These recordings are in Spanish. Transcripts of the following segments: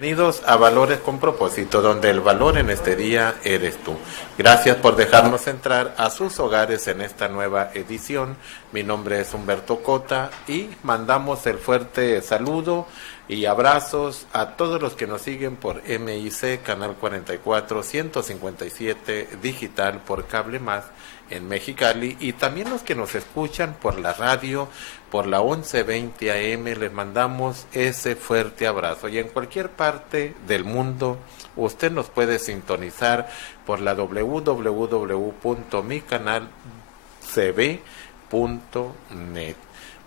Bienvenidos a Valores con Propósito, donde el valor en este día eres tú. Gracias por dejarnos entrar a sus hogares en esta nueva edición. Mi nombre es Humberto Cota y mandamos el fuerte saludo y abrazos a todos los que nos siguen por MIC, Canal 44, 157 Digital por Cable Más en Mexicali, y también los que nos escuchan por la radio, por la 1120 AM, les mandamos ese fuerte abrazo. Y en cualquier parte del mundo, usted nos puede sintonizar por la www.micanalcb.net.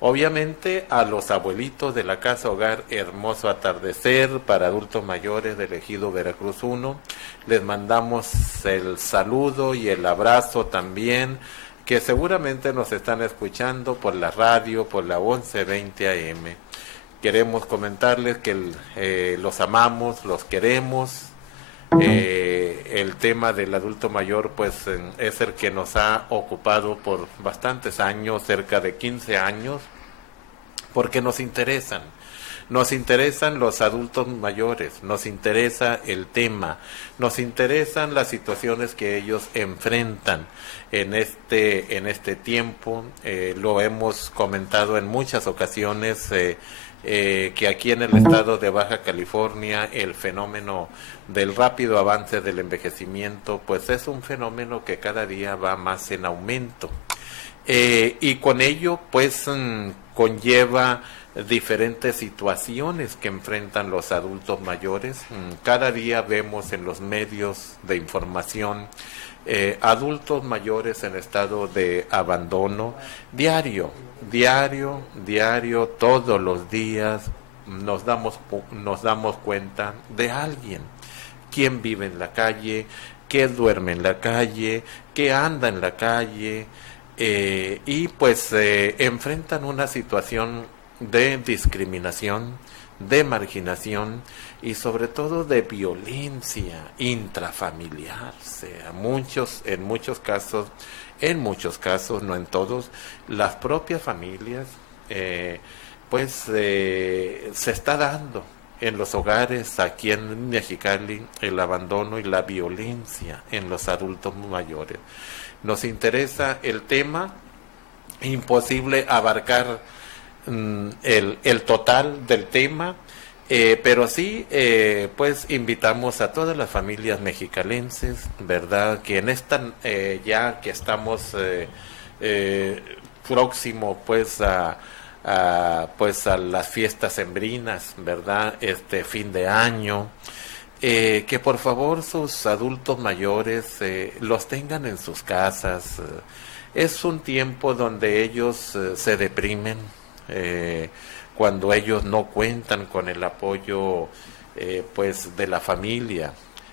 Obviamente a los abuelitos de la Casa Hogar Hermoso Atardecer para adultos mayores del Ejido Veracruz 1, les mandamos el saludo y el abrazo también, que seguramente nos están escuchando por la radio, por la 1120 AM. Queremos comentarles que los amamos, los queremos. El tema del adulto mayor pues es el que nos ha ocupado por bastantes años, cerca de 15 años, porque nos interesan los adultos mayores, nos interesa el tema, nos interesan las situaciones que ellos enfrentan en este tiempo. Lo hemos comentado en muchas ocasiones, que aquí en el estado de Baja California el fenómeno del rápido avance del envejecimiento pues es un fenómeno que cada día va más en aumento, y con ello pues conlleva diferentes situaciones que enfrentan los adultos mayores. Cada día vemos en los medios de información adultos mayores en estado de abandono diario, todos los días nos damos cuenta de alguien, quien vive en la calle, que duerme en la calle, que anda en la calle, y pues enfrentan una situación de discriminación, de marginación y sobre todo de violencia intrafamiliar. O sea, en muchos casos, no en todos, las propias familias se está dando en los hogares aquí en Mexicali el abandono y la violencia en los adultos mayores. Nos interesa el tema, imposible abarcar el total del tema, pero sí pues invitamos a todas las familias mexicalenses, verdad, que en esta ya que estamos próximo pues a las fiestas sembrinas, verdad, este fin de año, que por favor sus adultos mayores los tengan en sus casas. Es un tiempo donde ellos se deprimen, cuando ellos no cuentan con el apoyo pues de la familia.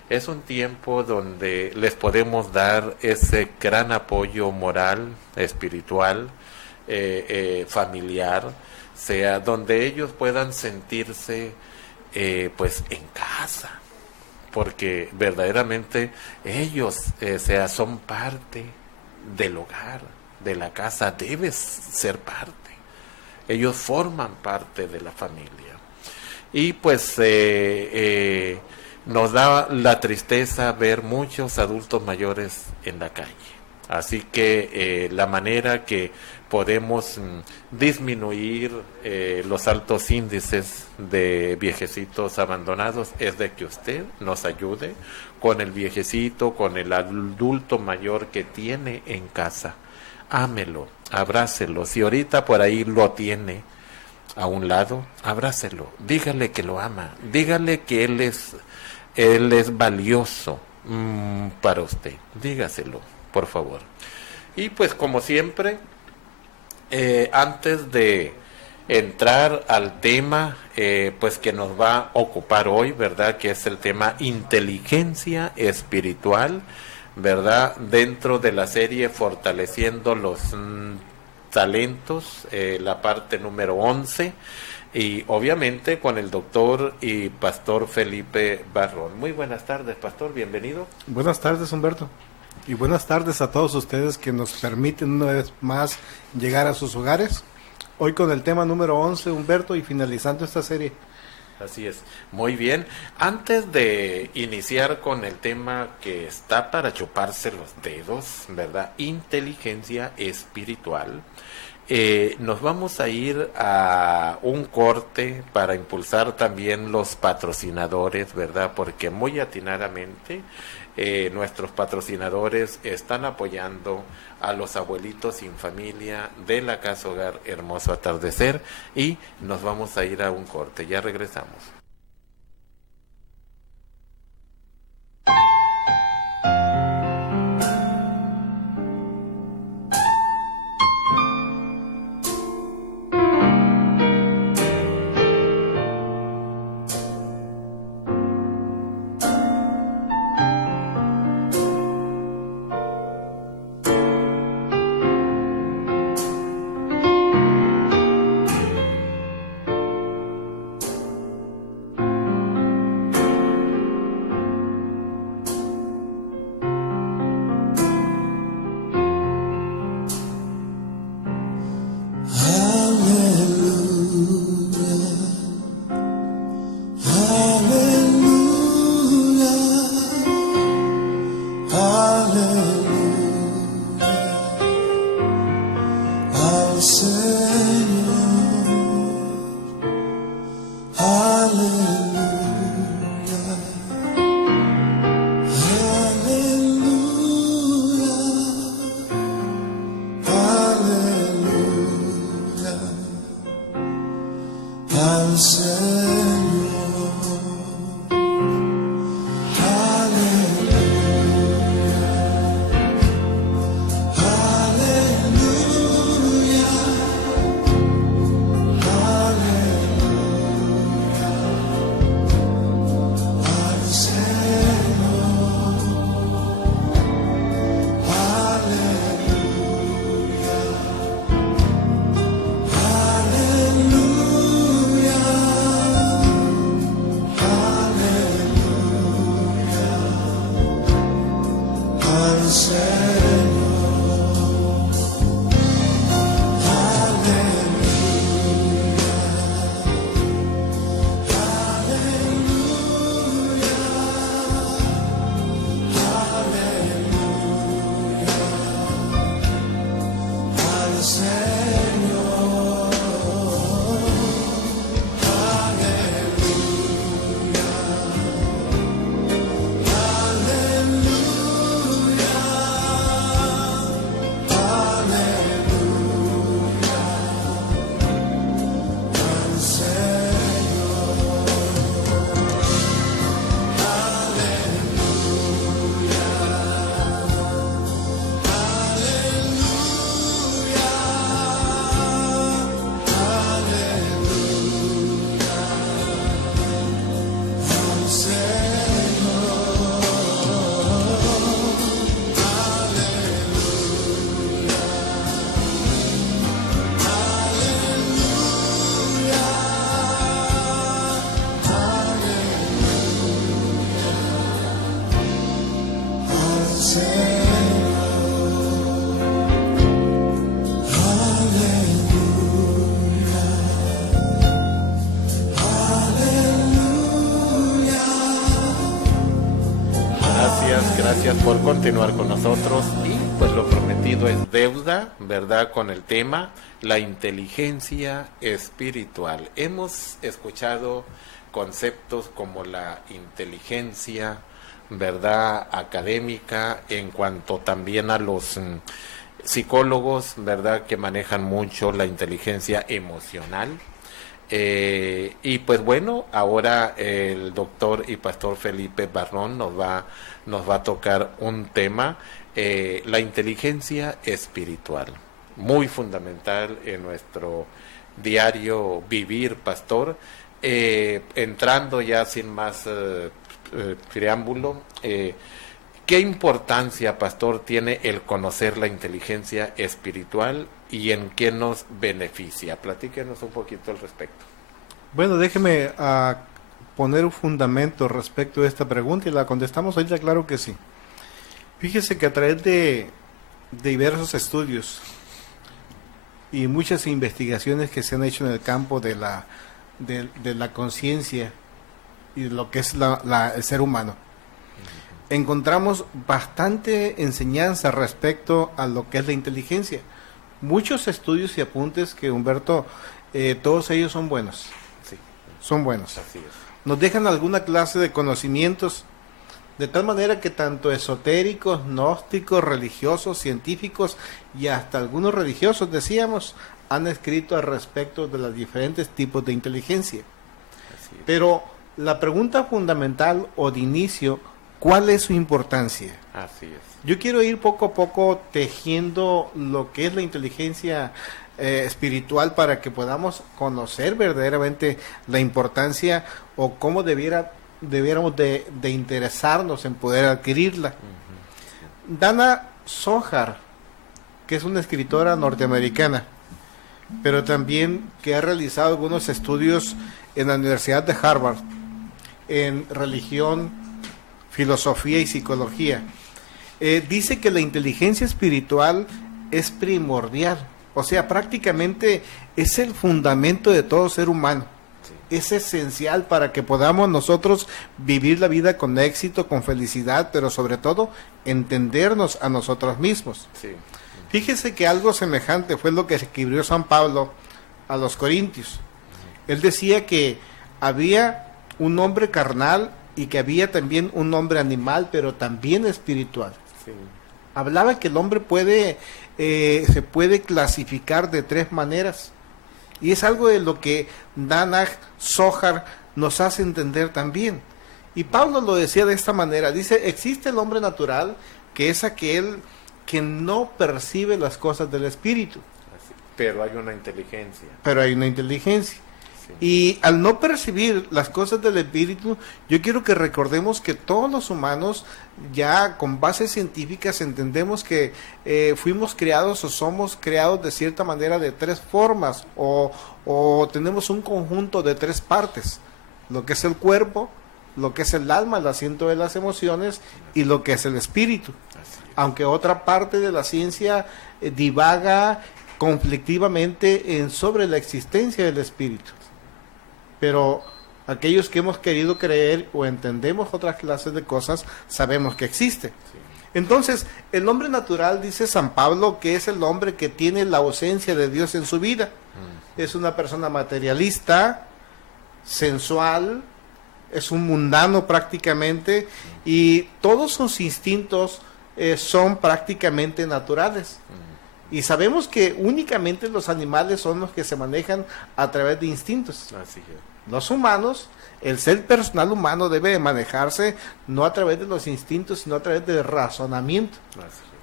Es un tiempo donde les podemos dar ese gran apoyo moral, espiritual, familiar, sea donde ellos puedan sentirse pues en casa, porque verdaderamente ellos son parte del hogar, de la casa, debes ser parte. Ellos forman parte de la familia. Y pues nos da la tristeza ver muchos adultos mayores en la calle. Así que la manera que podemos disminuir los altos índices de viejecitos abandonados es de que usted nos ayude con el viejecito, con el adulto mayor que tiene en casa. Ámelo, abrácelo. Si ahorita por ahí lo tiene a un lado, abrácelo. Dígale que lo ama. Dígale que él es valioso para usted. Dígaselo, por favor. Y pues como siempre, antes de entrar al tema pues que nos va a ocupar hoy, ¿verdad? Que es el tema inteligencia espiritual, ¿verdad? Dentro de la serie Fortaleciendo los Talentos, la parte número 11, y obviamente con el doctor y pastor Felipe Barrón. Muy buenas tardes, pastor, bienvenido. Buenas tardes, Humberto, y buenas tardes a todos ustedes que nos permiten una vez más llegar a sus hogares. Hoy con el tema número 11, Humberto, y finalizando esta serie. Así es, muy bien. Antes de iniciar con el tema que está para chuparse los dedos, ¿verdad? Inteligencia espiritual. Nos vamos a ir a un corte para impulsar también los patrocinadores, ¿verdad? Porque muy atinadamente nuestros patrocinadores están apoyando a los abuelitos sin familia de la Casa Hogar Hermoso Atardecer, y nos vamos a ir a un corte. Ya regresamos. Gracias por continuar con nosotros, y pues lo prometido es deuda, ¿verdad? Con el tema la inteligencia espiritual. Hemos escuchado conceptos como la inteligencia, ¿verdad? Académica, en cuanto también a los psicólogos, ¿verdad? Que manejan mucho la inteligencia emocional. Y pues bueno, ahora el doctor y pastor Felipe Barrón nos va a tocar un tema, la inteligencia espiritual, muy fundamental en nuestro diario vivir, pastor. Entrando ya sin más preámbulo, ¿qué importancia, pastor, tiene el conocer la inteligencia espiritual y en qué nos beneficia? Platíquenos un poquito al respecto. Bueno, déjeme poner un fundamento respecto a esta pregunta y la contestamos ahorita, claro que sí. Fíjese que a través de diversos estudios y muchas investigaciones que se han hecho en el campo de de la conciencia y de lo que es el ser humano, encontramos bastante enseñanza respecto a lo que es la inteligencia. Muchos estudios y apuntes que, Humberto, todos ellos son buenos. Sí. Son buenos. Así es. Nos dejan alguna clase de conocimientos, de tal manera que tanto esotéricos, gnósticos, religiosos, científicos y hasta algunos religiosos, decíamos, han escrito al respecto de los diferentes tipos de inteligencia. Así es. Pero la pregunta fundamental o de inicio, ¿cuál es su importancia? Así es. Yo quiero ir poco a poco tejiendo lo que es la inteligencia espiritual para que podamos conocer verdaderamente la importancia o cómo debiéramos de interesarnos en poder adquirirla. Dana Zohar, que es una escritora norteamericana, pero también que ha realizado algunos estudios en la Universidad de Harvard en religión, filosofía y psicología, dice que la inteligencia espiritual es primordial, o sea, prácticamente es el fundamento de todo ser humano. Sí. Es esencial para que podamos nosotros vivir la vida con éxito, con felicidad, pero sobre todo entendernos a nosotros mismos. Sí. Fíjese que algo semejante fue lo que escribió San Pablo a los Corintios. Él decía que había un hombre carnal y que había también un hombre animal, pero también espiritual. Sí. Hablaba que el hombre se puede clasificar de tres maneras. Y es algo de lo que Dana Zohar nos hace entender también. Y Pablo lo decía de esta manera. Dice, existe el hombre natural, que es aquel que no percibe las cosas del espíritu. Pero hay una inteligencia. Pero hay una inteligencia. Y al no percibir las cosas del espíritu, yo quiero que recordemos que todos los humanos, ya con bases científicas, entendemos que fuimos creados o somos creados de cierta manera de tres formas, o tenemos un conjunto de tres partes: lo que es el cuerpo, lo que es el alma, el asiento de las emociones, y lo que es el espíritu. Aunque otra parte de la ciencia divaga conflictivamente sobre la existencia del espíritu. Pero aquellos que hemos querido creer o entendemos otras clases de cosas, sabemos que existe. Sí. Entonces, el hombre natural, dice San Pablo, que es el hombre que tiene la ausencia de Dios en su vida. Es una persona materialista, sensual, es un mundano prácticamente, y todos sus instintos son prácticamente naturales. Y sabemos que únicamente los animales son los que se manejan a través de instintos. Así es. Los humanos, el ser personal humano debe de manejarse no a través de los instintos, sino a través del razonamiento.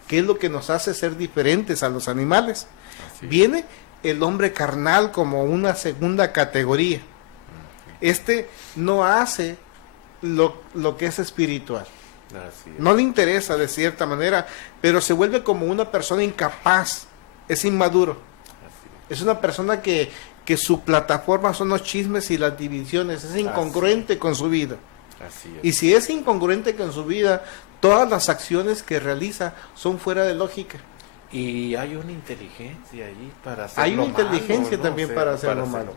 ¿Qué es lo que nos hace ser diferentes a los animales? Viene el hombre carnal como una segunda categoría. Este no hace lo que es espiritual. No le interesa de cierta manera, pero se vuelve como una persona incapaz, es inmaduro. Es una persona que su plataforma son los chismes y las divisiones, es incongruente con su vida. Y si es incongruente con su vida, todas las acciones que realiza son fuera de lógica. Y hay una inteligencia allí para hacerlo Hay una inteligencia malo, también para hacerlo malo.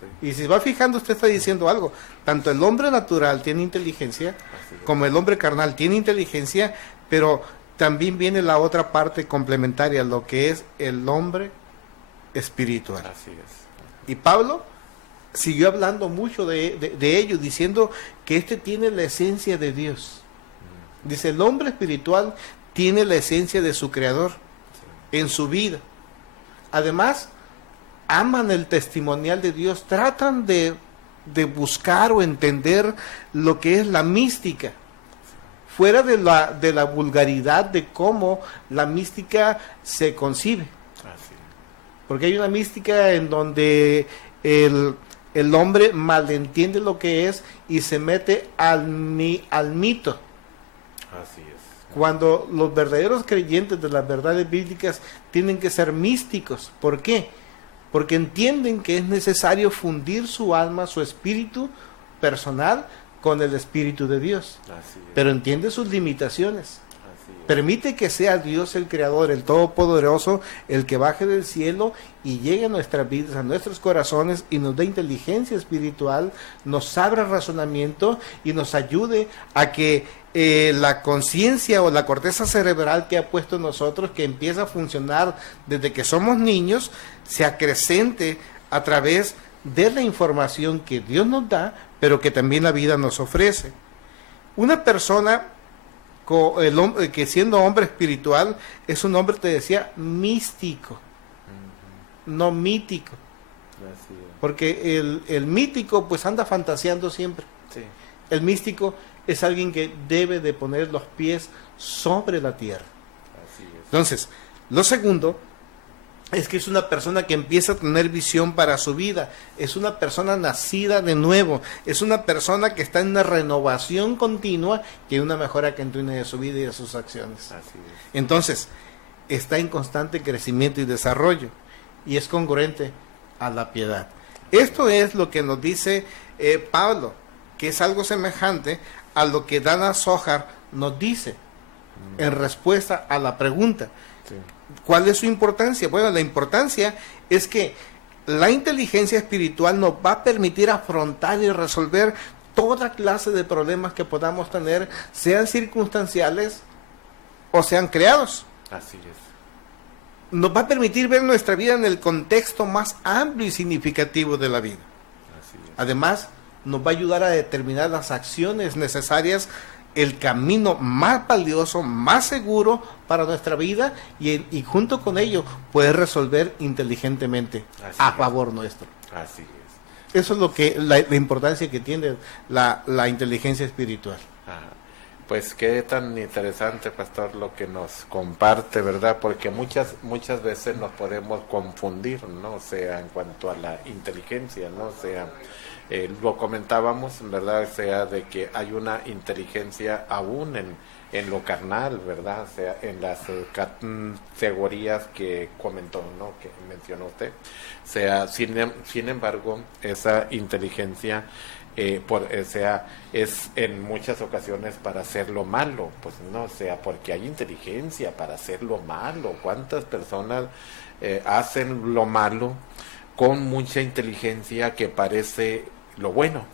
Sí. Y si va fijando, usted está diciendo algo. Tanto el hombre natural tiene inteligencia, como el hombre carnal tiene inteligencia, pero también viene la otra parte complementaria, lo que es el hombre espiritual. Así es. Y Pablo siguió hablando mucho de ello, diciendo que este tiene la esencia de Dios. Dice, el hombre espiritual tiene la esencia de su creador en su vida. Además, aman el testimonial de Dios, tratan de buscar o entender lo que es la mística, fuera de la vulgaridad de cómo la mística se concibe. Porque hay una mística en donde el hombre malentiende lo que es y se mete al mito. Así es. Cuando los verdaderos creyentes de las verdades bíblicas tienen que ser místicos. ¿Por qué? Porque entienden que es necesario fundir su alma, su espíritu personal con el espíritu de Dios. Pero entiende sus limitaciones. es. Permite que sea Dios el Creador, el Todopoderoso, el que baje del cielo y llegue a nuestras vidas, a nuestros corazones y nos dé inteligencia espiritual, nos abra razonamiento y nos ayude a que la conciencia o la corteza cerebral que ha puesto en nosotros, que empieza a funcionar desde que somos niños, se acrecente a través de la información que Dios nos da, pero que también la vida nos ofrece. Una persona que siendo hombre espiritual es un hombre, te decía, místico, no mítico, porque el mítico pues anda fantaseando siempre. Sí. El místico es alguien que debe de poner los pies sobre la tierra. Así es. Entonces, lo segundo es que es una persona que empieza a tener visión para su vida, es una persona nacida de nuevo, es una persona que está en una renovación continua, que hay una mejora continua de su vida y de sus acciones. Así es. Entonces, está en constante crecimiento y desarrollo, y es congruente a la piedad. Esto es lo que nos dice Pablo, que es algo semejante a lo que Dana Zohar nos dice en respuesta a la pregunta. Sí. ¿Cuál es su importancia? Bueno, la importancia es que la inteligencia espiritual nos va a permitir afrontar y resolver toda clase de problemas que podamos tener, sean circunstanciales o sean creados. Así es. Nos va a permitir ver nuestra vida en el contexto más amplio y significativo de la vida. Así es. Además, nos va a ayudar a determinar las acciones necesarias, el camino más valioso, más seguro para nuestra vida y junto con ello poder resolver inteligentemente a favor nuestro. Así es. Eso es lo que la importancia que tiene la inteligencia espiritual. Ajá. Pues qué tan interesante, pastor, lo que nos comparte, ¿verdad? Porque muchas veces nos podemos confundir, ¿no? O sea, en cuanto a la inteligencia, ¿no? O sea, lo comentábamos, ¿verdad? O sea, de que hay una inteligencia aún en lo carnal, ¿verdad? O sea, en las categorías que comentó, ¿no? Que mencionó usted. O sea, sin embargo, esa inteligencia es en muchas ocasiones para hacer lo malo, pues no, o sea, porque hay inteligencia para hacer lo malo. ¿Cuántas personas hacen lo malo con mucha inteligencia que parece lo bueno?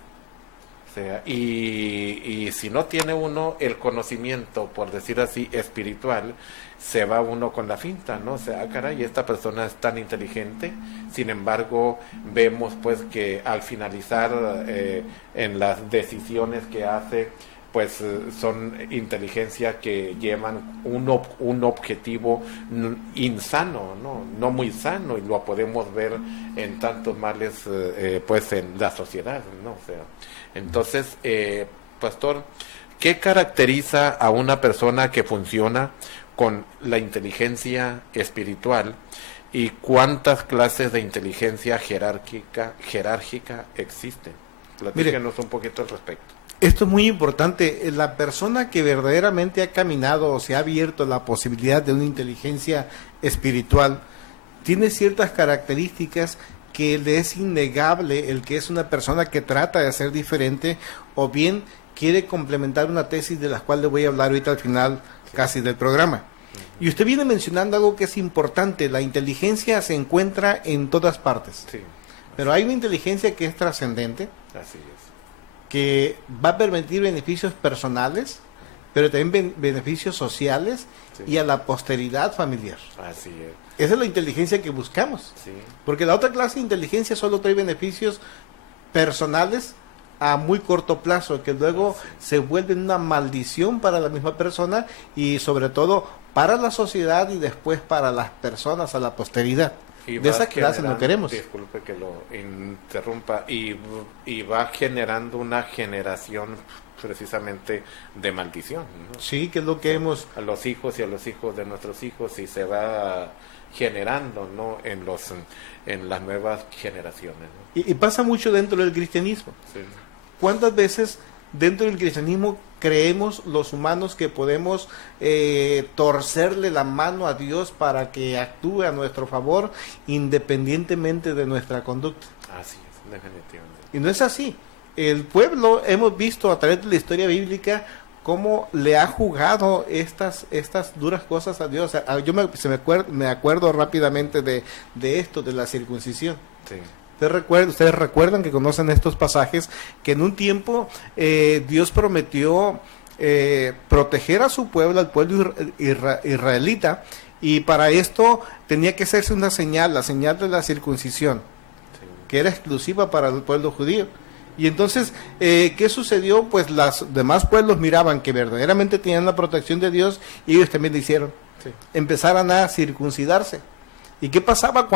O sea, y si no tiene uno el conocimiento, por decir así, espiritual, se va uno con la finta, ¿no? O sea, caray, esta persona es tan inteligente, sin embargo, vemos pues que al finalizar en las decisiones que hace, pues son inteligencia que llevan un objetivo insano, no muy sano, y lo podemos ver en tantos males pues en la sociedad, ¿no? O sea, entonces, pastor, ¿qué caracteriza a una persona que funciona con la inteligencia espiritual y cuántas clases de inteligencia jerárquica existen? Platíquenos un poquito al respecto. Esto es muy importante. La persona que verdaderamente ha caminado o se ha abierto la posibilidad de una inteligencia espiritual tiene ciertas características que le es innegable el que es una persona que trata de ser diferente o bien quiere complementar una tesis de la cual le voy a hablar ahorita al final casi del programa. Y usted viene mencionando algo que es importante. La inteligencia se encuentra en todas partes. Sí. Pero hay una inteligencia que es trascendente. Así es. Que va a permitir beneficios personales, pero también beneficios sociales y a la posteridad familiar. Así es. Esa es la inteligencia que buscamos. Sí. Porque la otra clase de inteligencia solo trae beneficios personales a muy corto plazo, que luego se vuelven una maldición para la misma persona y sobre todo para la sociedad y después para las personas, a la posteridad. De esa clase no queremos. Disculpe que lo interrumpa. Y va generando una generación precisamente de maldición, ¿no? Sí, que es lo que hemos... A los hijos y a los hijos de nuestros hijos, y se va generando, ¿no? En las nuevas generaciones, ¿no? Y pasa mucho dentro del cristianismo. Sí. ¿Cuántas veces dentro del cristianismo creemos los humanos que podemos torcerle la mano a Dios para que actúe a nuestro favor independientemente de nuestra conducta? Así es, definitivamente. Y no es así. El pueblo, hemos visto a través de la historia bíblica cómo le ha jugado estas duras cosas a Dios. Yo me acuerdo rápidamente de esto, de la circuncisión. Sí. Ustedes recuerdan que conocen estos pasajes, que en un tiempo Dios prometió proteger a su pueblo, al pueblo israelita, y para esto tenía que hacerse una señal, la señal de la circuncisión, sí, que era exclusiva para el pueblo judío. Y entonces, ¿qué sucedió? Pues los demás pueblos miraban que verdaderamente tenían la protección de Dios, y ellos también lo hicieron. Sí. Empezaron a circuncidarse. ¿Y qué pasaba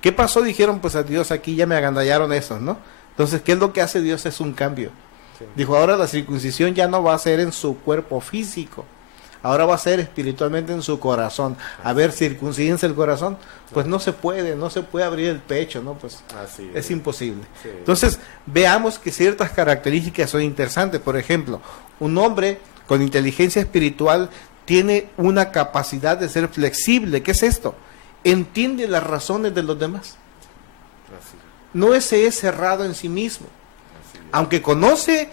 qué pasó? Dijeron, pues a Dios aquí ya me agandallaron esos, ¿no? Entonces, ¿qué es lo que hace Dios? Es un cambio. Sí. Dijo, ahora la circuncisión ya no va a ser en su cuerpo físico, ahora va a ser espiritualmente en su corazón. A ver, circuncídense el corazón. Pues no se puede abrir el pecho, ¿no? Pues es imposible. Sí. Entonces, veamos que ciertas características son interesantes. Por ejemplo, un hombre con inteligencia espiritual tiene una capacidad de ser flexible. ¿Qué es esto? Entiende las razones de los demás. No es cerrado en sí mismo. Aunque conoce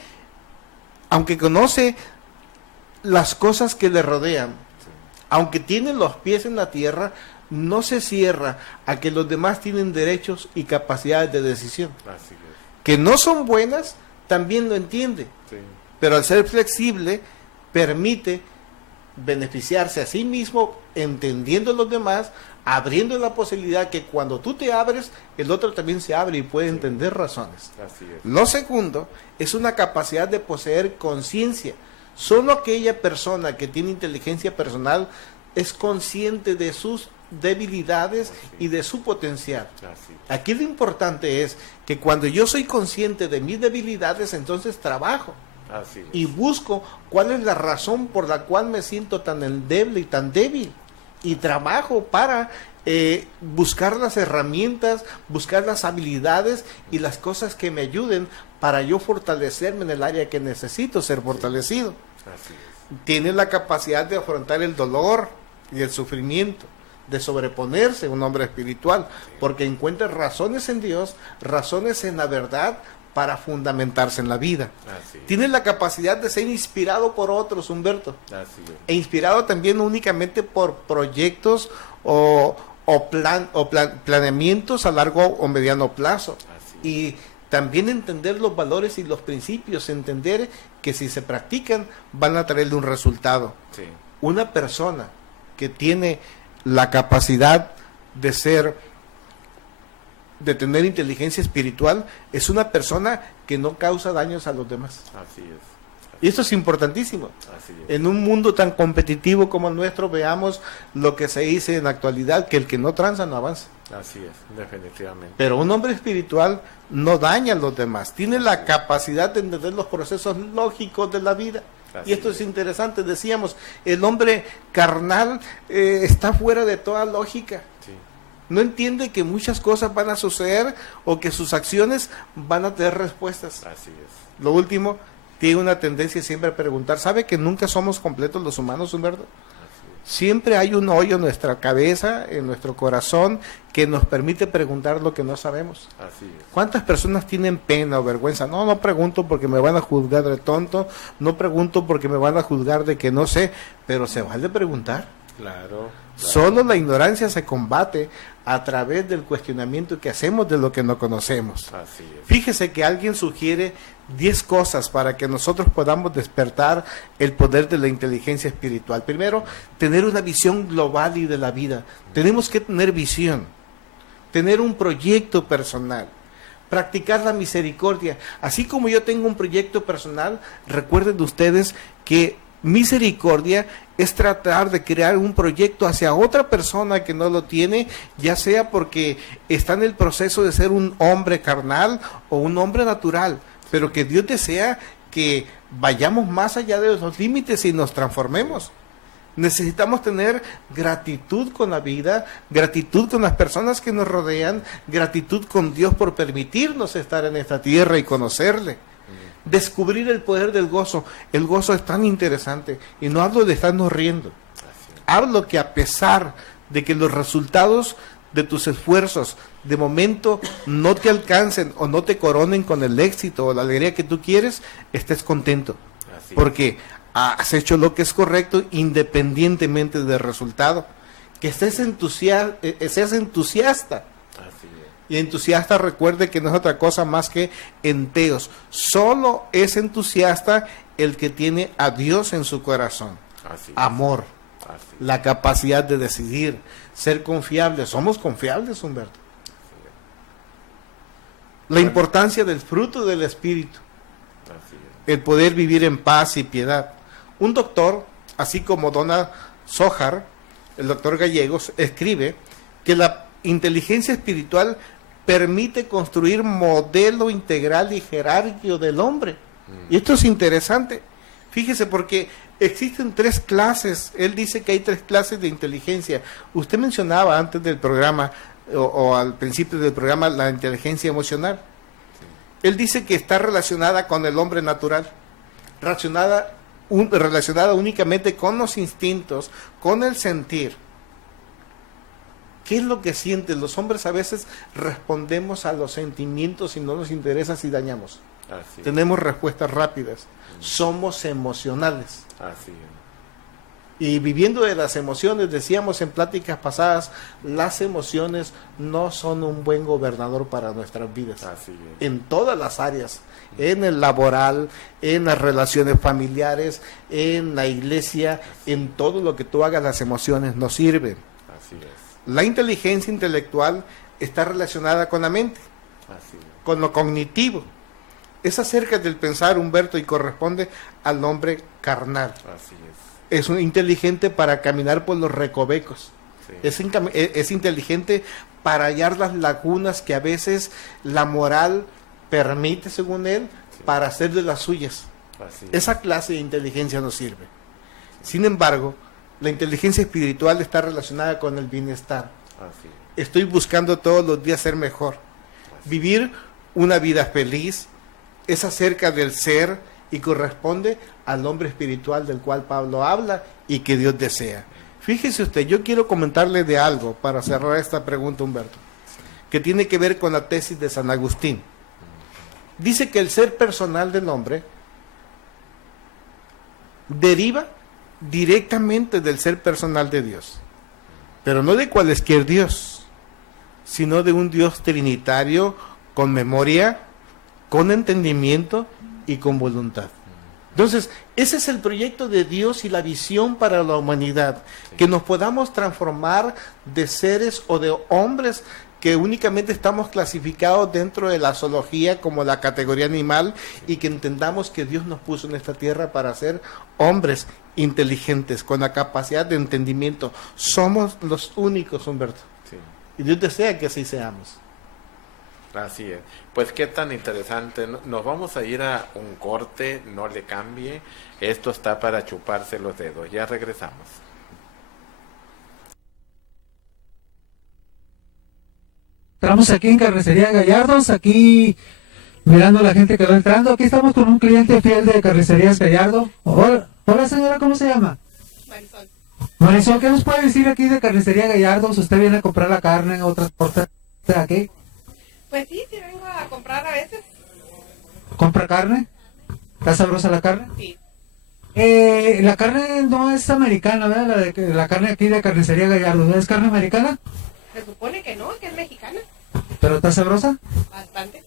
las cosas que le rodean, sí, aunque tiene los pies en la tierra, no se cierra a que los demás tienen derechos y capacidades de decisión. Así es. Que no son buenas, también lo entiende. Sí. Pero al ser flexible, permite beneficiarse a sí mismo, entendiendo a los demás, abriendo la posibilidad que cuando tú te abres, el otro también se abre y puede entender razones. Así es. Lo segundo es una capacidad de poseer conciencia. Solo aquella persona que tiene inteligencia personal es consciente de sus debilidades y de su potencial. Aquí lo importante es que cuando yo soy consciente de mis debilidades, entonces trabajo y busco cuál es la razón por la cual me siento tan endeble y tan débil, y trabajo para buscar las herramientas, buscar las habilidades y las cosas que me ayuden para yo fortalecerme en el área que necesito ser fortalecido. Así es. Tiene la capacidad de afrontar el dolor y el sufrimiento, de sobreponerse un hombre espiritual, porque encuentra razones en Dios, razones en la verdad para fundamentarse en la vida. Tiene la capacidad de ser inspirado por otros, Humberto. E inspirado también no únicamente por proyectos o planeamientos a largo o mediano plazo. Y también entender los valores y los principios, entender que si se practican van a traerle un resultado. Sí. Una persona que tiene la capacidad de tener inteligencia espiritual es una persona que no causa daños a los demás. Así es. Y esto es importantísimo. Así es. En un mundo tan competitivo como el nuestro, veamos lo que se dice en la actualidad, que el que no tranza no avanza. Así es, definitivamente. Pero un hombre espiritual no daña a los demás, tiene la capacidad de entender los procesos lógicos de la vida. Así y esto es interesante, decíamos, el hombre carnal está fuera de toda lógica. Sí. No entiende que muchas cosas van a suceder o que sus acciones van a tener respuestas. Así es. Lo último, tiene una tendencia siempre a preguntar. ¿Sabe que nunca somos completos los humanos, Humberto? Siempre hay un hoyo en nuestra cabeza, en nuestro corazón, que nos permite preguntar lo que no sabemos. Así es. ¿Cuántas personas tienen pena o vergüenza? No pregunto porque me van a juzgar de tonto, no pregunto porque me van a juzgar de que no sé, pero se vale preguntar. Claro. Solo la ignorancia se combate a través del cuestionamiento que hacemos de lo que no conocemos. Así es. Fíjese que alguien sugiere 10 cosas para que nosotros podamos despertar el poder de la inteligencia espiritual. Primero, tener una visión global y de la vida. Tenemos que tener visión, tener un proyecto personal, practicar la misericordia. Así como yo tengo un proyecto personal, recuerden ustedes que misericordia es tratar de crear un proyecto hacia otra persona que no lo tiene, ya sea porque está en el proceso de ser un hombre carnal o un hombre natural, pero que Dios desea que vayamos más allá de los límites y nos transformemos. Necesitamos tener gratitud con la vida, gratitud con las personas que nos rodean, gratitud con Dios por permitirnos estar en esta tierra y conocerle. Descubrir el poder del gozo. El gozo es tan interesante, y no hablo de estarnos riendo. Hablo que a pesar de que los resultados de tus esfuerzos de momento no te alcancen o no te coronen con el éxito o la alegría que tú quieres, estés contento. Porque has hecho lo que es correcto independientemente del resultado. Que seas entusiasta. Así es. Y entusiasta, recuerde que no es otra cosa más que enteos. Solo es entusiasta el que tiene a Dios en su corazón. Así es. Amor, Así es. la capacidad de decidir, ser confiables. Somos confiables, Humberto. La importancia del fruto del Espíritu. Así es. El poder vivir en paz y piedad. Un doctor, así como Donna Sojar, el doctor Gallegos, escribe que la inteligencia espiritual permite construir modelo integral y jerárquico del hombre. Y esto es interesante. Fíjese, porque existen 3 clases. Él dice que hay 3 clases de inteligencia. Usted mencionaba antes del programa, o al principio del programa, la inteligencia emocional. Él dice que está relacionada con el hombre natural, relacionada únicamente con los instintos, con el sentir. ¿Qué es lo que sienten? Los hombres a veces respondemos a los sentimientos y no nos interesa si dañamos. Así es. Tenemos respuestas rápidas. Somos emocionales. Así es. Y viviendo de las emociones, decíamos en pláticas pasadas, las emociones no son un buen gobernador para nuestras vidas. Así es. En todas las áreas, en el laboral, en las relaciones familiares, en la iglesia, en todo lo que tú hagas, las emociones no sirven. Así es. La inteligencia intelectual está relacionada con la mente, Así es. con lo cognitivo. Es acerca del pensar, Humberto, y corresponde al hombre carnal. Así es. Es un inteligente para caminar por los recovecos. Sí. Es inteligente para hallar las lagunas que a veces la moral permite, según él, Sí. para hacer de las suyas. Así es. Esa clase de inteligencia no sirve. Sin embargo, la inteligencia espiritual está relacionada con el bienestar. Así es. Estoy buscando todos los días ser mejor. Vivir una vida feliz es acerca del ser y corresponde al hombre espiritual del cual Pablo habla y que Dios desea. Fíjese usted, yo quiero comentarle de algo para cerrar esta pregunta, Humberto, que tiene que ver con la tesis de San Agustín. Dice que el ser personal del hombre deriva directamente del ser personal de Dios, pero no de cualesquier Dios, sino de un Dios trinitario con memoria, con entendimiento y con voluntad. Entonces, ese es el proyecto de Dios y la visión para la humanidad, que nos podamos transformar de seres o de hombres que únicamente estamos clasificados dentro de la zoología como la categoría animal, y que entendamos que Dios nos puso en esta tierra para ser hombres inteligentes, con la capacidad de entendimiento. Somos los únicos, Humberto. Sí. Y Dios desea que así seamos. Así es. Pues qué tan interesante. Nos vamos a ir a un corte, no le cambie. Esto está para chuparse los dedos. Ya regresamos. Estamos aquí en Carnicería Gallardos, aquí mirando a la gente que va entrando. Aquí estamos con un cliente fiel de Carnicerías Gallardo. Hola señora, ¿cómo se llama? Marisol. Marisol, ¿qué nos puede decir aquí de Carnicería Gallardos? ¿Usted viene a comprar la carne o transporta aquí? Pues sí, sí vengo a comprar a veces. ¿Compra carne? ¿Está sabrosa la carne? Sí. La carne no es americana, ¿verdad? La carne aquí de Carnicería Gallardo, ¿no es carne americana? Se supone que no, que es mexicana. ¿Pero está sabrosa? Bastante.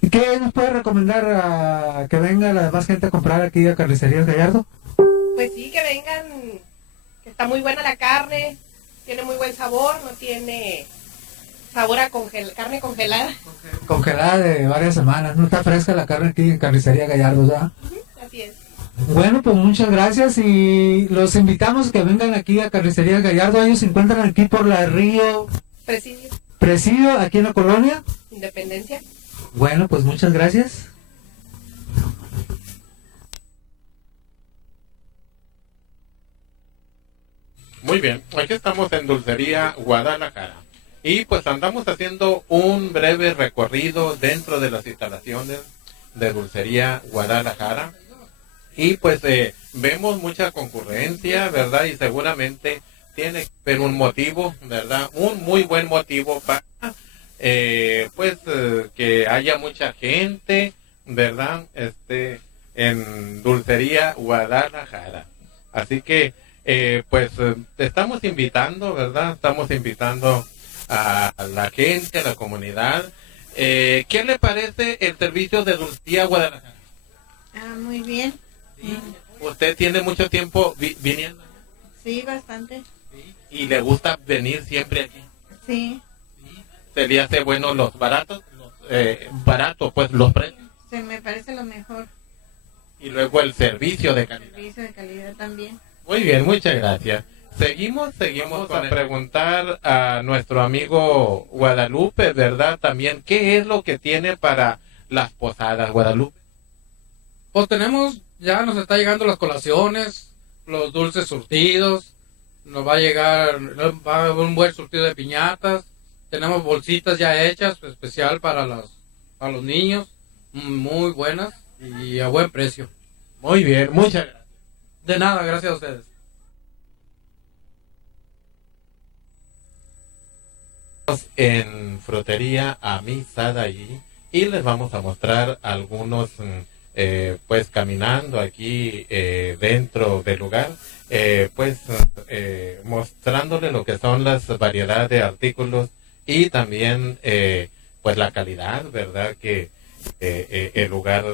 ¿Y qué nos puede recomendar a que venga la demás gente a comprar aquí a Carnicerías Gallardo? Pues sí, que vengan, que está muy buena la carne, tiene muy buen sabor, no tiene sabor a carne congelada. Congelada de varias semanas, no está fresca la carne aquí en Carnicería Gallardo, ¿verdad? Así es. Bueno, pues muchas gracias y los invitamos a que vengan aquí a Carnicería Gallardo. Ellos se encuentran aquí por la Río Presidio, aquí en la colonia Independencia. Bueno, pues muchas gracias. Muy bien, aquí estamos en Dulcería Guadalajara. Y pues andamos haciendo un breve recorrido dentro de las instalaciones de Dulcería Guadalajara. Y pues vemos mucha concurrencia, ¿verdad? Y seguramente tiene pero un motivo, ¿verdad? Un muy buen motivo para que haya mucha gente, ¿verdad? en Dulcería Guadalajara. Así que, te estamos invitando, ¿verdad? Estamos invitando a la gente, a la comunidad. ¿Qué le parece el servicio de Dulcería Guadalajara? Muy bien. ¿Sí? ¿Usted tiene mucho tiempo viniendo? Sí, bastante. ¿Sí? ¿Y le gusta venir siempre aquí? Sí. ¿Sí? ¿Se le hace bueno los baratos? Baratos, pues los precios. Se me parece lo mejor. Y luego el servicio de calidad. Servicio de calidad también. Muy bien, muchas gracias. Seguimos a preguntar a nuestro amigo Guadalupe, ¿verdad? También, ¿qué es lo que tiene para las posadas, Guadalupe? Pues ya nos está llegando las colaciones, los dulces surtidos, va a haber un buen surtido de piñatas, tenemos bolsitas ya hechas, especial para los niños, muy buenas y a buen precio. Muy bien, muchas gracias. De nada, gracias a ustedes. En Frutería Amistad allí y les vamos a mostrar algunos caminando aquí dentro del lugar, mostrándole lo que son las variedades de artículos y también la calidad, ¿verdad? Que el lugar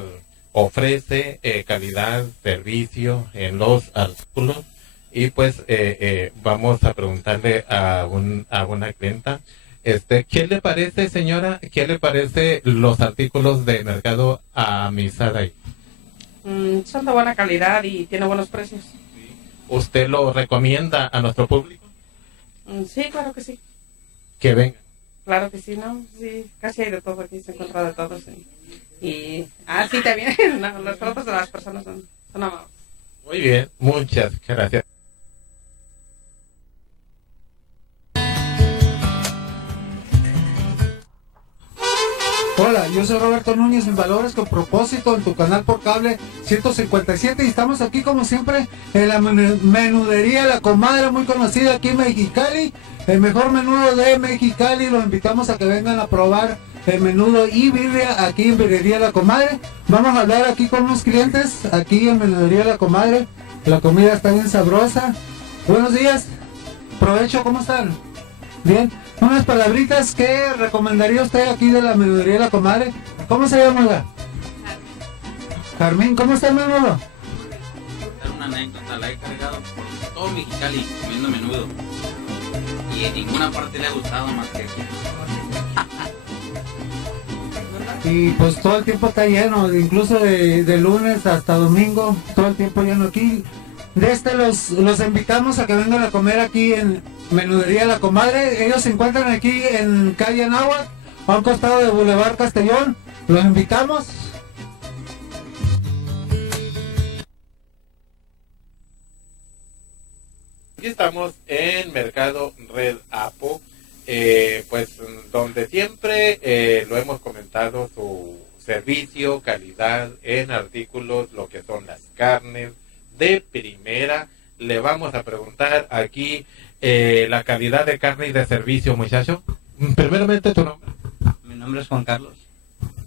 ofrece calidad, servicio en los artículos. Y vamos a preguntarle a una clienta, ¿qué le parece, señora? ¿Qué le parece los artículos de mercado Amistad ahí? Son de buena calidad y tiene buenos precios. ¿Usted lo recomienda a nuestro público? Sí, claro que sí. Que venga. Claro que sí, ¿no? Sí, casi hay de todo aquí, se encuentra de todo. Sí. Sí, también. No, los productos de las personas son amables. Muy bien, muchas gracias. Hola, yo soy Roberto Núñez en Valores con Propósito en tu canal por cable 157 y estamos aquí como siempre en la menudería La Comadre, muy conocida aquí en Mexicali, el mejor menudo de Mexicali. Los invitamos a que vengan a probar el menudo y birria aquí en Birrería La Comadre. Vamos a hablar aquí con unos clientes aquí en Menudería La Comadre. La comida está bien sabrosa. Buenos días, provecho, ¿cómo están? Bien, unas palabritas que recomendaría usted aquí de la menudería La Comadre. ¿Cómo se llama? Carmín, ¿cómo está el menudo? Una anécdota, la he cargado por todo Mexicali comiendo menudo y en ninguna parte le ha gustado más que aquí. Y pues todo el tiempo está lleno, incluso de lunes hasta domingo, todo el tiempo lleno aquí. Los invitamos a que vengan a comer aquí en Menudería La Comadre. Ellos se encuentran aquí en calle Anáhuac, a un costado de Boulevard Castellón. Los invitamos. Aquí estamos en Mercado Red Apo, donde siempre lo hemos comentado, su servicio, calidad en artículos, lo que son las carnes de primera. Le vamos a preguntar aquí la calidad de carne y de servicio, muchacho. Primeramente, tu nombre. Mi nombre es Juan Carlos.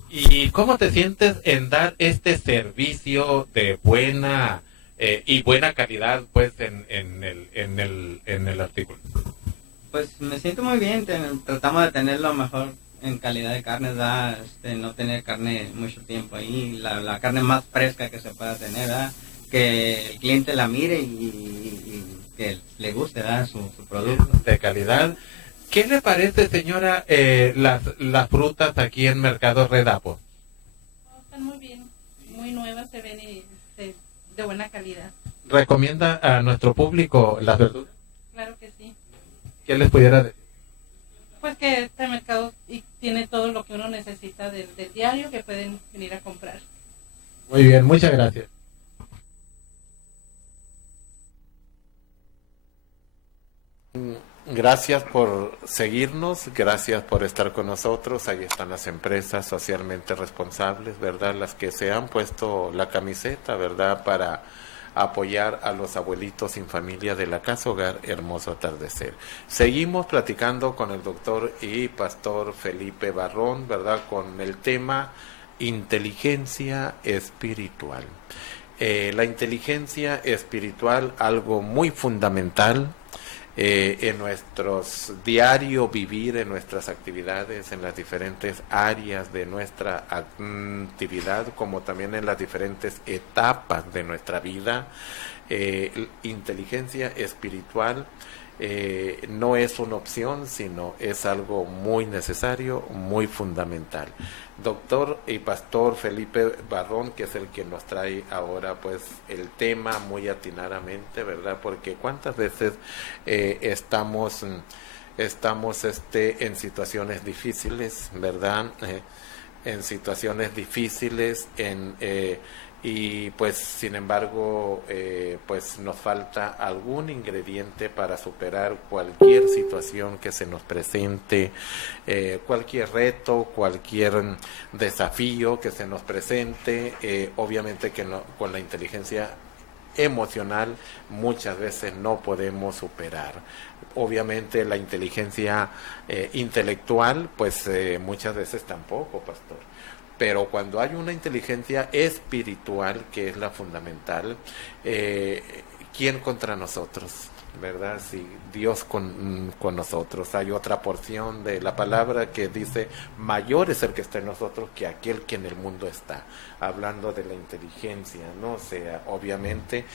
¿Y cómo te sientes en dar este servicio de buena y buena calidad, pues, en el artículo? Pues me siento muy bien, tratamos de tener lo mejor en calidad de carne, no tener carne mucho tiempo ahí, la carne más fresca que se pueda tener, ¿verdad? Que el cliente la mire y que le guste, ¿verdad? Su producto. De calidad. ¿Qué le parece, señora, las frutas aquí en Mercado Red Apo? Están muy bien, muy nuevas, se ven y de buena calidad. ¿Recomienda a nuestro público las verduras? Claro que sí. ¿Qué les pudiera decir? Pues que este mercado tiene todo lo que uno necesita del diario que pueden venir a comprar. Muy bien, muchas gracias. Gracias por seguirnos, gracias por estar con nosotros. Ahí están las empresas socialmente responsables, ¿verdad? Las que se han puesto la camiseta, ¿verdad? Para apoyar a los abuelitos sin familia de la Casa Hogar Hermoso Atardecer. Seguimos platicando con el doctor y pastor Felipe Barrón, ¿verdad? Con el tema inteligencia espiritual. La inteligencia espiritual, algo muy fundamental en nuestros diario vivir, en nuestras actividades, en las diferentes áreas de nuestra actividad, como también en las diferentes etapas de nuestra vida. Inteligencia espiritual no es una opción, sino es algo muy necesario, muy fundamental. Doctor y Pastor Felipe Barrón, que es el que nos trae ahora pues el tema muy atinadamente, ¿verdad? Porque cuántas veces estamos en situaciones difíciles, ¿verdad? En situaciones difíciles, y pues sin embargo pues nos falta algún ingrediente para superar cualquier situación que se nos presente, cualquier reto, cualquier desafío que se nos presente. Obviamente que no, con la inteligencia emocional muchas veces no podemos superar. Obviamente la inteligencia intelectual pues muchas veces tampoco, pastor. Pero cuando hay una inteligencia espiritual, que es la fundamental, ¿quién contra nosotros? ¿Verdad? Si Dios con nosotros. Hay otra porción de la palabra que dice, mayor es el que está en nosotros que aquel que en el mundo está. Hablando de la inteligencia, ¿no? O sea, obviamente,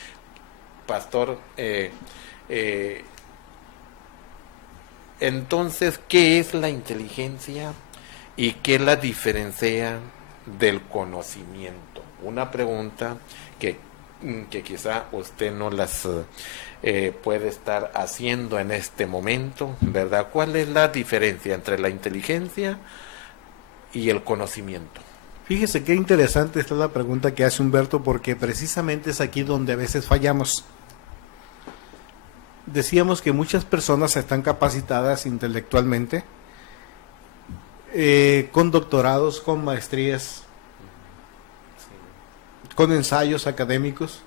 pastor, entonces, ¿qué es la inteligencia y qué la diferencia del conocimiento? Una pregunta que quizá usted no las puede estar haciendo en este momento, ¿verdad? ¿Cuál es la diferencia entre la inteligencia y el conocimiento? Fíjese qué interesante está la pregunta que hace Humberto, porque precisamente es aquí donde a veces fallamos. Decíamos que muchas personas están capacitadas intelectualmente, con doctorados, con maestrías, con ensayos académicos,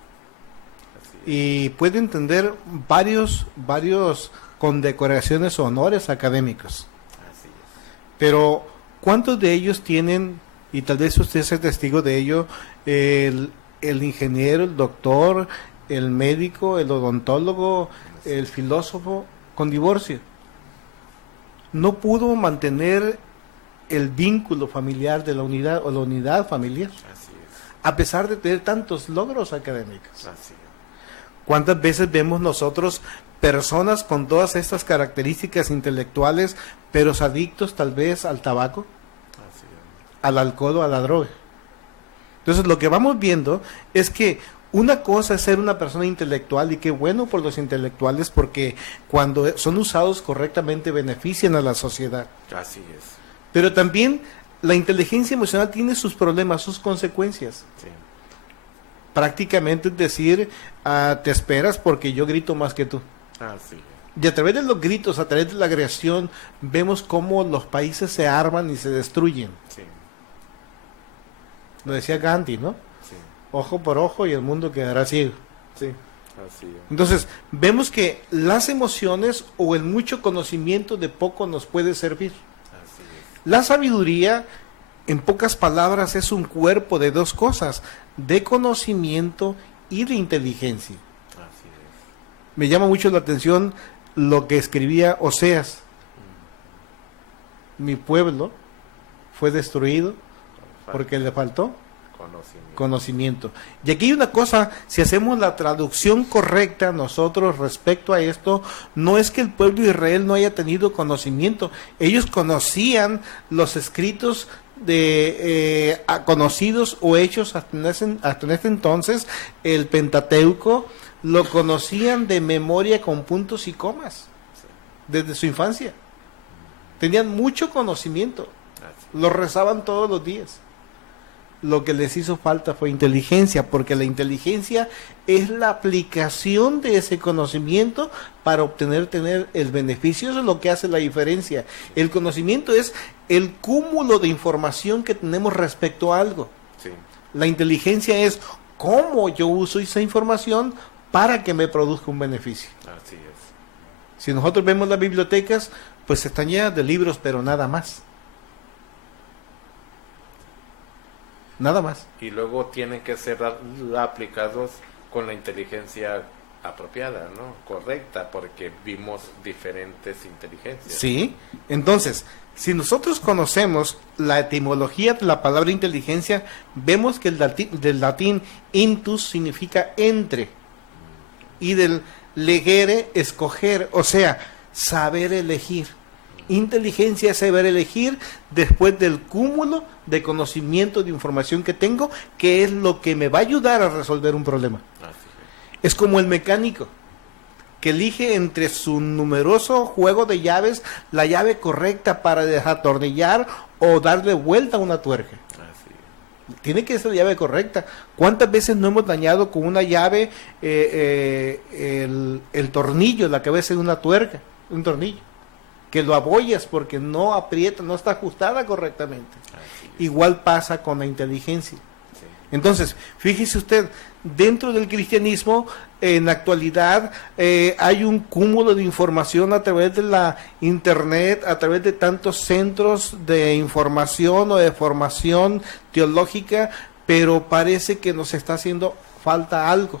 y puede entender varios condecoraciones o honores académicos. Pero ¿cuántos de ellos tienen, y tal vez usted sea testigo de ello, el ingeniero, el doctor, el médico, el odontólogo, el filósofo con divorcio? No pudo mantener el vínculo familiar de la unidad o la unidad familiar, a pesar de tener tantos logros académicos. ¿Cuántas veces vemos nosotros personas con todas estas características intelectuales, pero adictos tal vez al tabaco, al alcohol o a la droga? Entonces lo que vamos viendo es que una cosa es ser una persona intelectual, y qué bueno por los intelectuales, porque cuando son usados correctamente benefician a la sociedad. Así es. Pero también la inteligencia emocional tiene sus problemas, sus consecuencias. Sí. Prácticamente es decir, te esperas porque yo grito más que tú. Así es. Y a través de los gritos, a través de la agresión, vemos cómo los países se arman y se destruyen. Sí. Lo decía Gandhi, ¿no? Sí. Ojo por ojo y el mundo quedará ciego. Sí. Así es. Entonces, vemos que las emociones o el mucho conocimiento de poco nos puede servir. Así es. La sabiduría, en pocas palabras, es un cuerpo de dos cosas, de conocimiento y de inteligencia. Así es. Me llama mucho la atención lo que escribía Oseas. Mi pueblo fue destruido porque le faltó conocimiento. Y aquí hay una cosa, si hacemos la traducción correcta nosotros respecto a esto, no es que el pueblo de Israel no haya tenido conocimiento, ellos conocían los escritos conocidos o hechos hasta en este entonces, el Pentateuco, lo conocían de memoria con puntos y comas, desde su infancia. Tenían mucho conocimiento, lo rezaban todos los días. Lo que les hizo falta fue inteligencia, porque la inteligencia es la aplicación de ese conocimiento para tener el beneficio. Eso es lo que hace la diferencia. El conocimiento es el cúmulo de información que tenemos respecto a algo. Sí. La inteligencia es cómo yo uso esa información para que me produzca un beneficio. Así es. Si nosotros vemos las bibliotecas, pues están llenas de libros, pero nada más. nada más. Y luego tienen que ser aplicados con la inteligencia apropiada, ¿no? Correcta, porque vimos diferentes inteligencias. Sí, entonces, si nosotros conocemos la etimología de la palabra inteligencia, vemos que del latín intus significa entre, y del legere, escoger, o sea, saber elegir. Inteligencia es saber elegir después del cúmulo de conocimiento, de información que tengo, que es lo que me va a ayudar a resolver un problema. Es como el mecánico, que elige entre su numeroso juego de llaves la llave correcta para desatornillar o darle vuelta a una tuerca. Tiene que ser la llave correcta. ¿Cuántas veces no hemos dañado con una llave el tornillo, la cabeza de una tuerca, un tornillo? Que lo abollas porque no aprieta, no está ajustada correctamente. Igual pasa con la inteligencia. Entonces, fíjese usted, dentro del cristianismo, en la actualidad, hay un cúmulo de información a través de la internet, a través de tantos centros de información o de formación teológica, pero parece que nos está haciendo falta algo.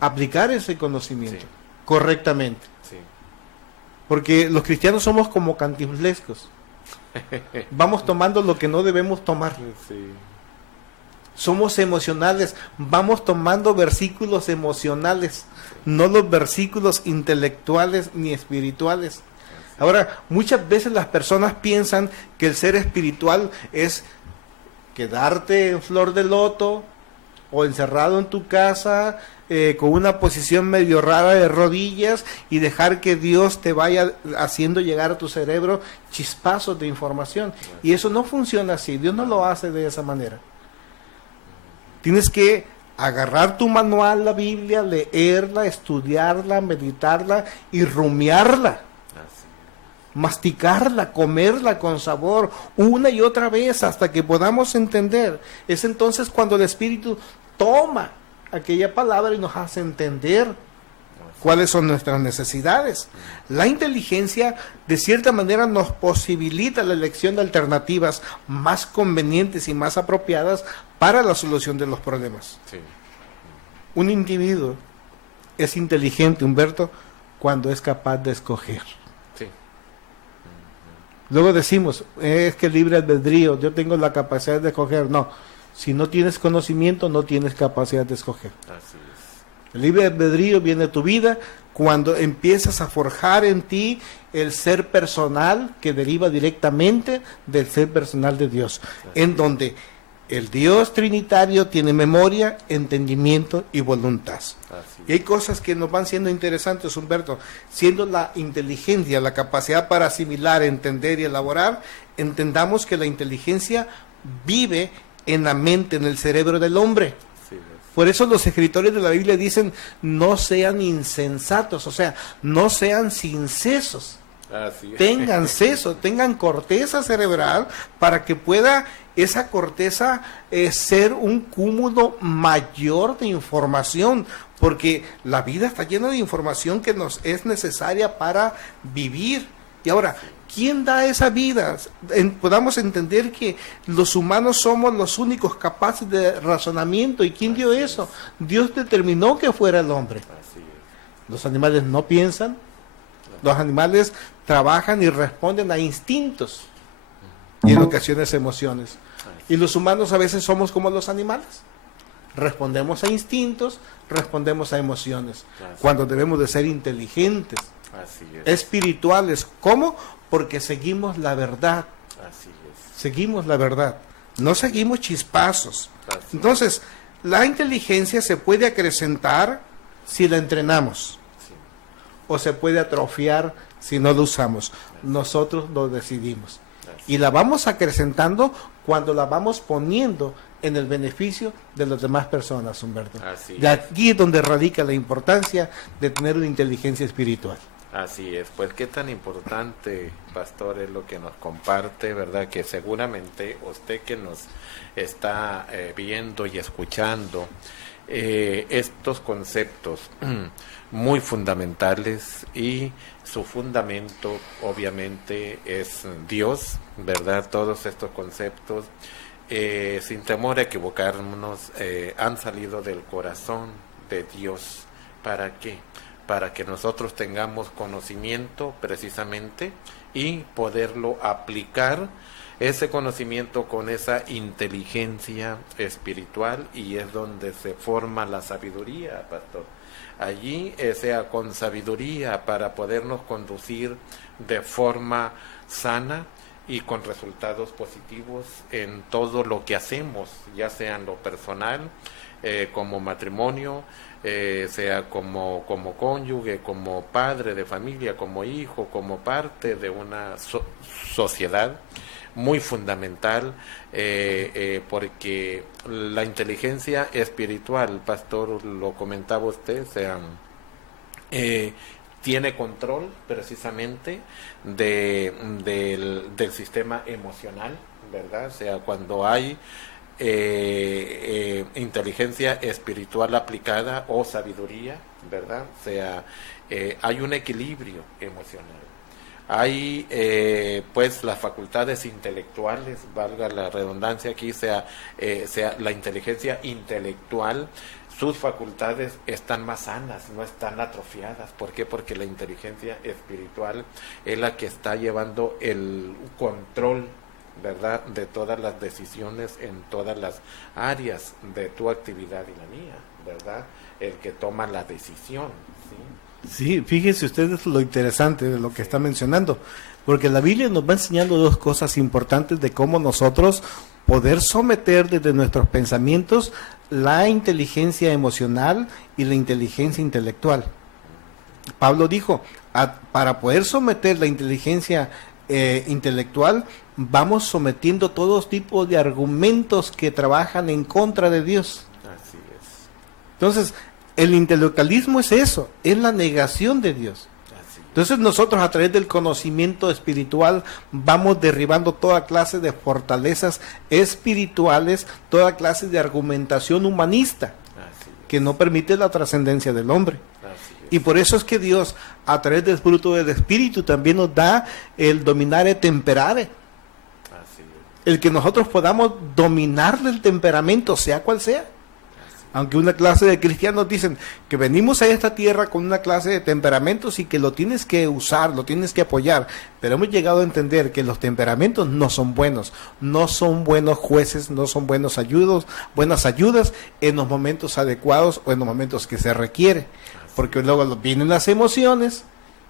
Aplicar ese conocimiento correctamente. Porque los cristianos somos como cantinflescos. Vamos tomando lo que no debemos tomar. Somos emocionales, vamos tomando versículos emocionales, no los versículos intelectuales ni espirituales. Ahora, muchas veces las personas piensan que el ser espiritual es quedarte en flor de loto o encerrado en tu casa con una posición medio rara de rodillas y dejar que Dios te vaya haciendo llegar a tu cerebro chispazos de información. Y eso no funciona así, Dios no lo hace de esa manera. Tienes que agarrar tu manual, la Biblia, leerla, estudiarla, meditarla y rumiarla. Masticarla, comerla con sabor una y otra vez hasta que podamos entender. Es entonces cuando el Espíritu toma aquella palabra y nos hace entender cuáles son nuestras necesidades. La inteligencia de cierta manera nos posibilita la elección de alternativas más convenientes y más apropiadas para la solución de los problemas. Un individuo es inteligente, Humberto, cuando es capaz de escoger. Luego decimos, es que libre albedrío, yo tengo la capacidad de escoger. No, si no tienes conocimiento, no tienes capacidad de escoger. El libre albedrío viene a tu vida cuando empiezas a forjar en ti el ser personal que deriva directamente del ser personal de Dios, en donde el Dios trinitario tiene memoria, entendimiento y voluntad. Y hay cosas que nos van siendo interesantes, Humberto. Siendo la inteligencia, la capacidad para asimilar, entender y elaborar, entendamos que la inteligencia vive en la mente, en el cerebro del hombre. Por eso los escritores de la Biblia dicen, no sean insensatos, o sea, no sean sincesos. Tengan seso, tengan corteza cerebral para que pueda esa corteza ser un cúmulo mayor de información, porque la vida está llena de información que nos es necesaria para vivir. Y ahora, ¿quién da esa vida? Podamos entender que los humanos somos los únicos capaces de razonamiento. ¿Y quién dio eso? Dios determinó que fuera el hombre. Los animales no piensan, los animales trabajan y responden a instintos y en ocasiones emociones. Y los humanos a veces somos como los animales. Respondemos a instintos, respondemos a emociones, cuando debemos de ser inteligentes, espirituales. ¿Cómo? Porque seguimos la verdad. Seguimos la verdad, no seguimos chispazos. Entonces, la inteligencia se puede acrecentar si la entrenamos, o se puede atrofiar si no lo usamos. Nosotros lo decidimos. Y la vamos acrecentando cuando la vamos poniendo en el beneficio de las demás personas, Humberto. De aquí es donde radica la importancia de tener una inteligencia espiritual. Así es, pues qué tan importante, pastor, es lo que nos comparte, ¿verdad? Que seguramente usted que nos está viendo y escuchando, estos conceptos muy fundamentales, y su fundamento obviamente es Dios, ¿verdad? Todos estos conceptos, sin temor a equivocarnos, han salido del corazón de Dios. ¿Para qué? Para que nosotros tengamos conocimiento precisamente y poderlo aplicar, ese conocimiento con esa inteligencia espiritual, y es donde se forma la sabiduría, pastor. Allí sea con sabiduría para podernos conducir de forma sana y con resultados positivos en todo lo que hacemos, ya sea en lo personal, como matrimonio, sea como cónyuge, como padre de familia, como hijo, como parte de una sociedad. Muy fundamental, porque la inteligencia espiritual, pastor, lo comentaba usted, tiene control precisamente del sistema emocional, ¿verdad? O sea, cuando hay inteligencia espiritual aplicada o sabiduría, ¿verdad? O sea, hay un equilibrio emocional. Hay pues las facultades intelectuales, valga la redundancia aquí, sea la inteligencia intelectual, sus facultades están más sanas, no están atrofiadas. ¿Por qué? Porque la inteligencia espiritual es la que está llevando el control, ¿verdad?, de todas las decisiones en todas las áreas de tu actividad y la mía, ¿verdad? El que toma la decisión, ¿sí? Sí, fíjense ustedes lo interesante de lo que está mencionando, porque la Biblia nos va enseñando dos cosas importantes de cómo nosotros poder someter desde nuestros pensamientos la inteligencia emocional y la inteligencia intelectual. Pablo dijo, para poder someter la inteligencia intelectual, vamos sometiendo todos tipos de argumentos que trabajan en contra de Dios. Así es. Entonces, el intelectualismo es eso, es la negación de Dios. Entonces nosotros a través del conocimiento espiritual vamos derribando toda clase de fortalezas espirituales, toda clase de argumentación humanista que no permite la trascendencia del hombre. Y por eso es que Dios a través del fruto del Espíritu también nos da el dominare temperare. El que nosotros podamos dominarle el temperamento, sea cual sea. Aunque una clase de cristianos dicen que venimos a esta tierra con una clase de temperamentos y que lo tienes que usar, lo tienes que apoyar, pero hemos llegado a entender que los temperamentos no son buenos jueces, no son buenas ayudas en los momentos adecuados o en los momentos que se requiere, porque luego vienen las emociones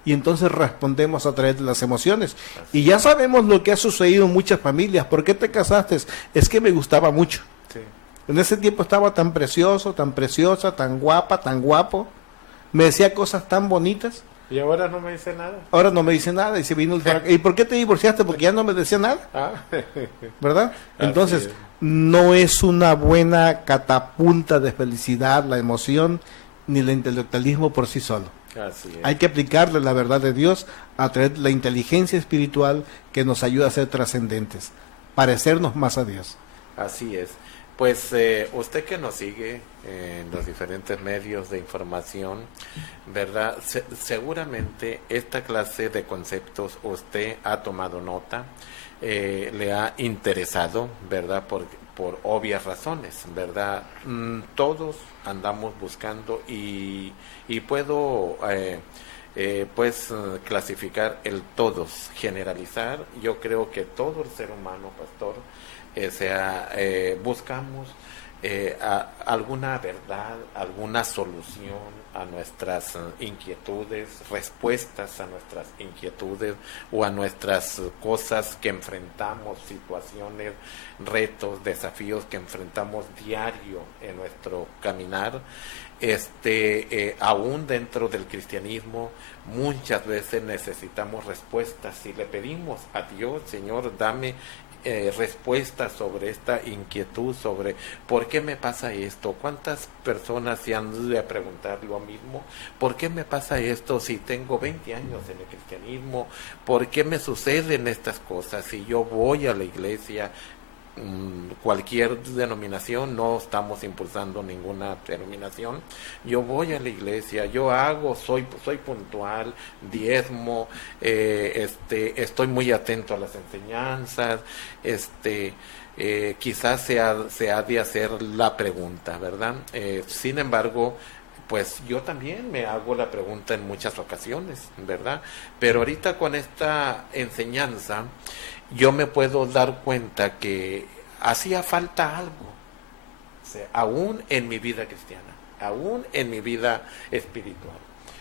y entonces respondemos a través de las emociones. Y ya sabemos lo que ha sucedido en muchas familias. ¿Por qué te casaste? Es que me gustaba mucho. En ese tiempo estaba tan precioso, tan preciosa, tan guapa, tan guapo. Me decía cosas tan bonitas. Y ahora no me dice nada. Ahora no me dice nada. Y se vino ¿Y por qué te divorciaste? Porque ya no me decía nada. ¿Verdad? Entonces, no es una buena catapulta de felicidad la emoción ni el intelectualismo por sí solo. Así es. Hay que aplicarle la verdad de Dios a través de la inteligencia espiritual que nos ayuda a ser trascendentes, parecernos más a Dios. Así es. Pues usted que nos sigue en los diferentes medios de información, ¿verdad? Seguramente esta clase de conceptos usted ha tomado nota, le ha interesado, ¿verdad? Por obvias razones, ¿verdad? Todos andamos buscando y puedo pues clasificar el todos, generalizar. Yo creo que todo el ser humano, pastor, buscamos alguna verdad, alguna solución a nuestras inquietudes, respuestas a nuestras inquietudes o a nuestras cosas que enfrentamos, situaciones, retos, desafíos que enfrentamos diario en nuestro caminar. Aún dentro del cristianismo muchas veces necesitamos respuestas y le pedimos a Dios, Señor, dame respuestas sobre esta inquietud, sobre por qué me pasa esto. ¿Cuántas personas se han de preguntar lo mismo? ¿Por qué me pasa esto si tengo 20 años en el cristianismo? ¿Por qué me suceden estas cosas si yo voy a la iglesia? Cualquier denominación, no estamos impulsando ninguna denominación. Yo voy a la iglesia, yo hago, soy puntual, diezmo, estoy muy atento a las enseñanzas, quizás se ha de hacer la pregunta, ¿verdad? Sin embargo, pues yo también me hago la pregunta en muchas ocasiones, ¿verdad? Pero ahorita con esta enseñanza yo me puedo dar cuenta que hacía falta algo, o sea, aún en mi vida cristiana, aún en mi vida espiritual.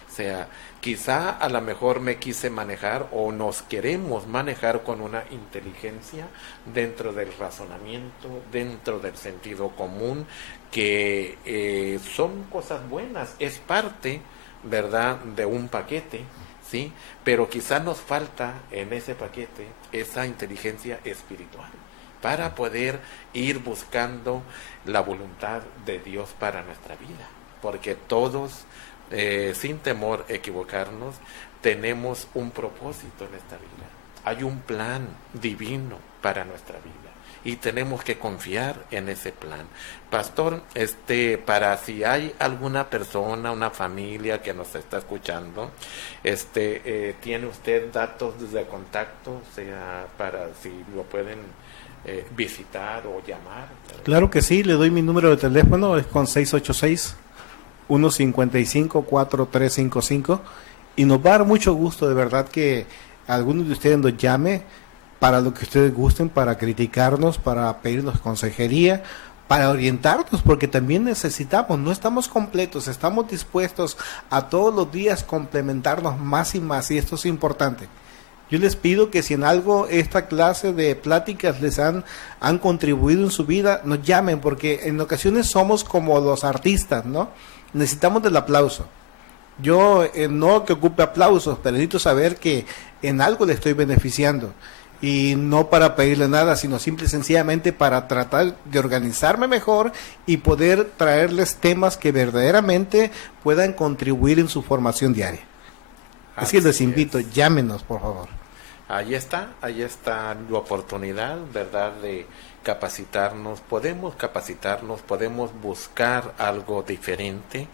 O sea, quizá a lo mejor me quise manejar o nos queremos manejar con una inteligencia dentro del razonamiento, dentro del sentido común, que son cosas buenas, es parte, ¿verdad?, de un paquete, ¿sí? Pero quizá nos falta en ese paquete esa inteligencia espiritual para poder ir buscando la voluntad de Dios para nuestra vida, porque todos, sin temor a equivocarnos, tenemos un propósito en esta vida. Hay un plan divino para nuestra vida y tenemos que confiar en ese plan. Pastor, para si hay alguna persona, una familia que nos está escuchando, ¿tiene usted datos de contacto? O sea, para si lo pueden visitar o llamar. Claro que sí, le doy mi número de teléfono, es con 686-155-4355, y nos va a dar mucho gusto, de verdad, que algunos de ustedes nos llame para lo que ustedes gusten, para criticarnos, para pedirnos consejería, para orientarnos, porque también necesitamos, no estamos completos, estamos dispuestos a todos los días complementarnos más y más, y esto es importante. Yo les pido que si en algo esta clase de pláticas les han contribuido en su vida, nos llamen, porque en ocasiones somos como los artistas, ¿no? Necesitamos del aplauso. Yo no que ocupe aplausos, pero necesito saber que en algo le estoy beneficiando. Y no para pedirle nada, sino simple y sencillamente para tratar de organizarme mejor y poder traerles temas que verdaderamente puedan contribuir en su formación diaria. Así que les invito, llámenos, por favor. Ahí está la oportunidad, ¿verdad?, de capacitarnos. Podemos capacitarnos, podemos buscar algo diferente.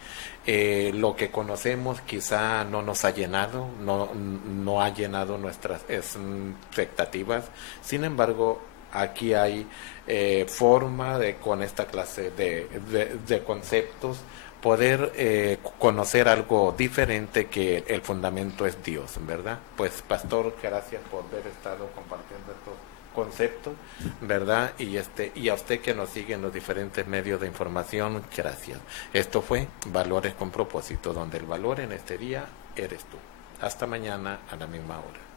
Lo que conocemos quizá no nos ha llenado, no ha llenado nuestras expectativas. Sin embargo, aquí hay forma de, con esta clase de conceptos, poder conocer algo diferente, que el fundamento es Dios, ¿verdad? Pues, Pastor, gracias por haber estado compartiendo estos conceptos, ¿verdad? Y a usted que nos sigue en los diferentes medios de información, gracias. Esto fue Valores con Propósito, donde el valor en este día eres tú. Hasta mañana a la misma hora.